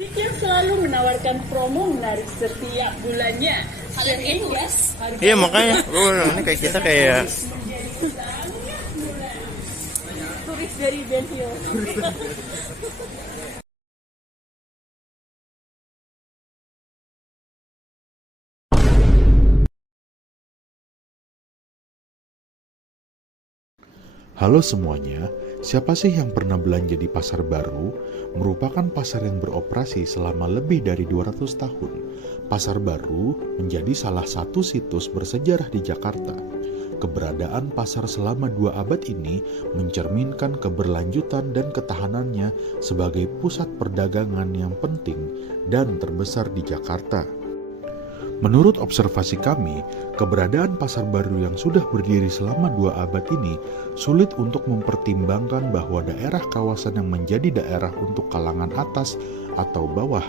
Pikir selalu menawarkan promo menarik setiap bulannya. Kalian invest? Iya makanya, ini kayak kita kayak Turis dari Belvio. Halo semuanya, siapa sih yang pernah belanja di Pasar Baru? Merupakan pasar yang beroperasi selama lebih dari 200 tahun. Pasar Baru menjadi salah satu situs bersejarah di Jakarta. Keberadaan pasar selama 2 abad ini mencerminkan keberlanjutan dan ketahanannya sebagai pusat perdagangan yang penting dan terbesar di Jakarta. Menurut observasi kami, keberadaan pasar baru yang sudah berdiri selama 2 abad ini sulit untuk mempertimbangkan bahwa daerah kawasan yang menjadi daerah untuk kalangan atas atau bawah,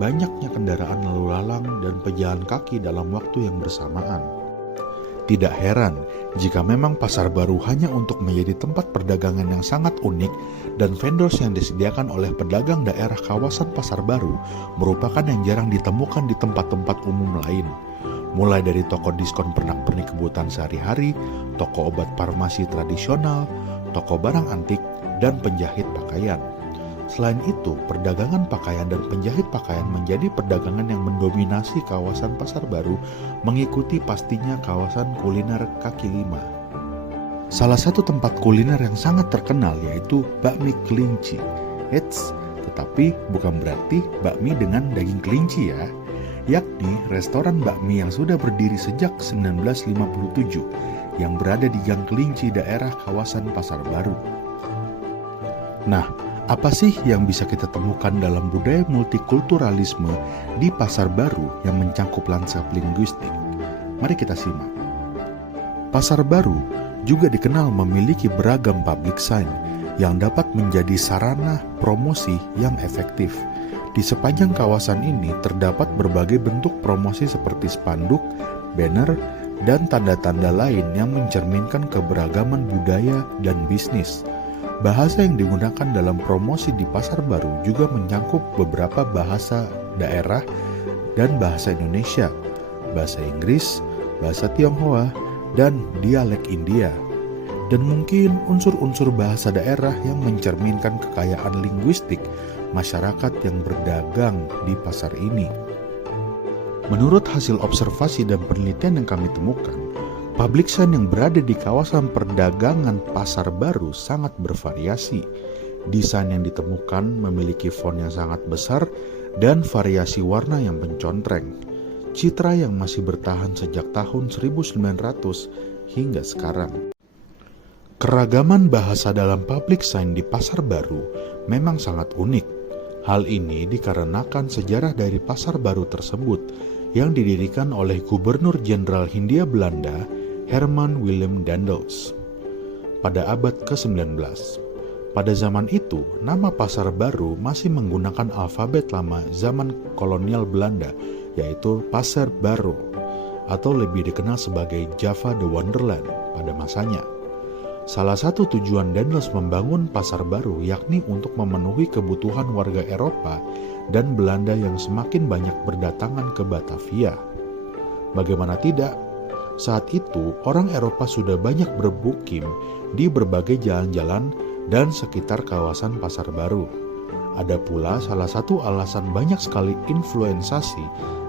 banyaknya kendaraan lalu lalang dan pejalan kaki dalam waktu yang bersamaan. Tidak heran jika memang pasar baru hanya untuk menjadi tempat perdagangan yang sangat unik dan vendors yang disediakan oleh pedagang daerah kawasan pasar baru merupakan yang jarang ditemukan di tempat-tempat umum lain. Mulai dari toko diskon pernak-pernik kebutuhan sehari-hari, toko obat farmasi tradisional, toko barang antik, dan penjahit pakaian. Selain itu, perdagangan pakaian dan penjahit pakaian menjadi perdagangan yang mendominasi kawasan pasar baru, mengikuti pastinya kawasan kuliner kaki lima. Salah satu tempat kuliner yang sangat terkenal yaitu bakmi kelinci. Tetapi bukan berarti bakmi dengan daging kelinci ya, yakni restoran bakmi yang sudah berdiri sejak 1957 yang berada di Gang Kelinci daerah kawasan Pasar Baru. Nah, apa sih yang bisa kita temukan dalam budaya multikulturalisme di Pasar Baru yang mencangkup lanskap linguistik? Mari kita simak. Pasar Baru juga dikenal memiliki beragam public sign yang dapat menjadi sarana promosi yang efektif. Di sepanjang kawasan ini terdapat berbagai bentuk promosi seperti spanduk, banner, dan tanda-tanda lain yang mencerminkan keberagaman budaya dan bisnis. Bahasa yang digunakan dalam promosi di Pasar Baru juga menyangkup beberapa bahasa daerah dan bahasa Indonesia, bahasa Inggris, bahasa Tionghoa, dan dialek India. Dan mungkin unsur-unsur bahasa daerah yang mencerminkan kekayaan linguistik masyarakat yang berdagang di pasar ini. Menurut hasil observasi dan penelitian yang kami temukan, public sign yang berada di kawasan perdagangan Pasar Baru sangat bervariasi. Desain yang ditemukan memiliki font yang sangat besar dan variasi warna yang mencontreng. Citra yang masih bertahan sejak tahun 1900 hingga sekarang. Keragaman bahasa dalam public sign di Pasar Baru memang sangat unik. Hal ini dikarenakan sejarah dari Pasar Baru tersebut yang didirikan oleh Gubernur Jenderal Hindia Belanda Herman Willem Daendels pada abad ke-19. Pada zaman itu, nama Pasar Baru masih menggunakan alfabet lama zaman kolonial Belanda, yaitu Pasar Baru, atau lebih dikenal sebagai Java the Wonderland pada masanya. Salah satu tujuan Daendels membangun Pasar Baru yakni untuk memenuhi kebutuhan warga Eropa dan Belanda yang semakin banyak berdatangan ke Batavia. Bagaimana tidak? Saat itu, orang Eropa sudah banyak bermukim di berbagai jalan-jalan dan sekitar kawasan Pasar Baru. Ada pula salah satu alasan banyak sekali influensasi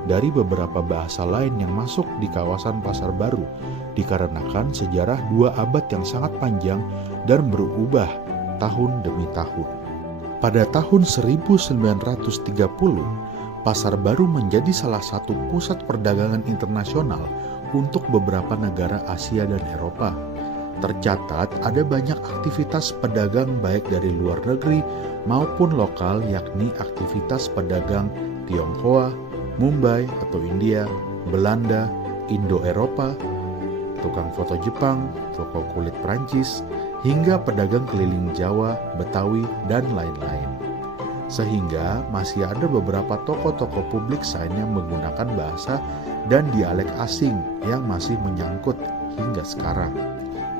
dari beberapa bahasa lain yang masuk di kawasan Pasar Baru, dikarenakan sejarah 2 abad yang sangat panjang dan berubah tahun demi tahun. Pada tahun 1930, Pasar Baru menjadi salah satu pusat perdagangan internasional untuk beberapa negara Asia dan Eropa. Tercatat ada banyak aktivitas pedagang baik dari luar negeri maupun lokal, yakni aktivitas pedagang Tionghoa, Mumbai atau India, Belanda, Indo-Eropa, tukang foto Jepang, toko kulit Prancis, hingga pedagang keliling Jawa, Betawi, dan lain-lain. Sehingga masih ada beberapa toko-toko publik sign yang menggunakan bahasa dan dialek asing yang masih menyangkut hingga sekarang.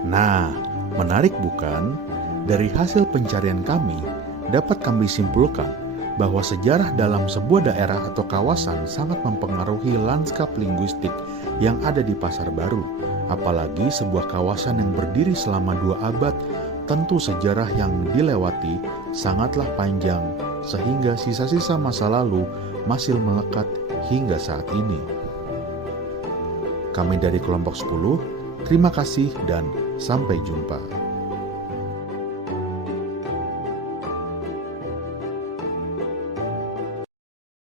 Nah, menarik bukan? Dari hasil pencarian kami, dapat kami simpulkan bahwa sejarah dalam sebuah daerah atau kawasan sangat mempengaruhi lanskap linguistik yang ada di Pasar Baru. Apalagi sebuah kawasan yang berdiri selama 2 abad, tentu sejarah yang dilewati sangatlah panjang, sehingga sisa-sisa masa lalu masih melekat hingga saat ini. Kami dari kelompok 10, terima kasih dan sampai jumpa.